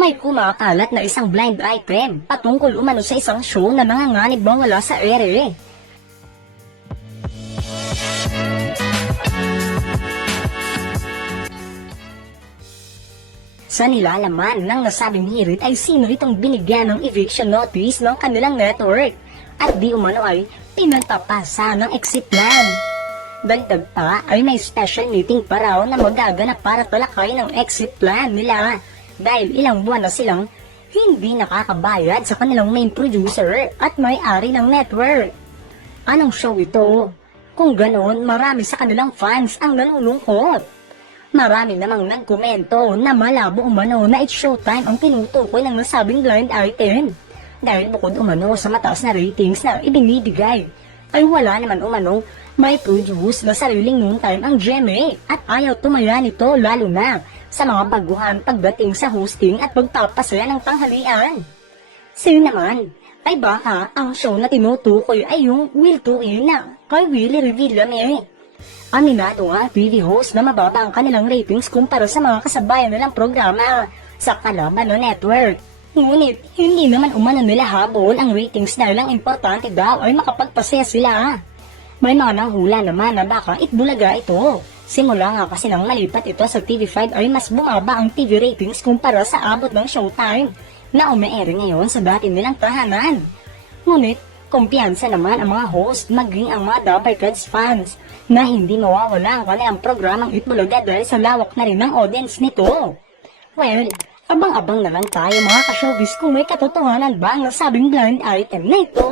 May kumakalat na isang blind item patungkol umano sa isang show na mga nganib wala sa ere. Sa nilalaman ng nasabing hirit ay sino itong binigyan ng eviction notice ng kanilang network at di umano ay pinagpapasa ng exit plan. Dagdag pa ay may special meeting pa raw na magaganap para talakay ng exit plan nila dahil ilang buwan na silang hindi nakakabayad sa kanilang main producer at may-ari ng network. Anong show ito? Kung ganoon, marami sa kanilang fans ang nalulungkot. Marami namang nagkomento na malabo umano na it's showtime ang tinutukoy ng nasabing blind item. Dahil bukod umano sa mataas na ratings na ibinibigay, ay wala naman umano may produce na sariling noontime ang GMA at ayaw tumaya nito lalo na sa mga baguhan pagdating sa hosting at pagpapasaya ng tanghalian. Sino naman, ay baka ang show na tinutukoy ay yung Will to Hear na kay Willie Revillame. Aminado nga TV host na mababa ang kanilang ratings kumpara sa mga kasabayan nilang programa sa kalaban no network. Ngunit, hindi naman umano nila habol ang ratings dahil ang importante daw ay makapagpasaya sila. May mga nanghula naman na baka itbulaga ito. Simula nga kasi nang malipat ito sa TV5 ay mas bumaba ang TV ratings kumpara sa abot ng showtime na umeere ngayon sa dati nilang tahanan. Ngunit, kumpiyansa naman ang mga host maging ang mga Double Cards fans na hindi mawawala ang kanilang programang Itbulaga dahil sa lawak na rin ng audience nito. Well, abang-abang na lang tayo mga ka-showbiz kung may katotohanan ba ang nasabing blind item na ito.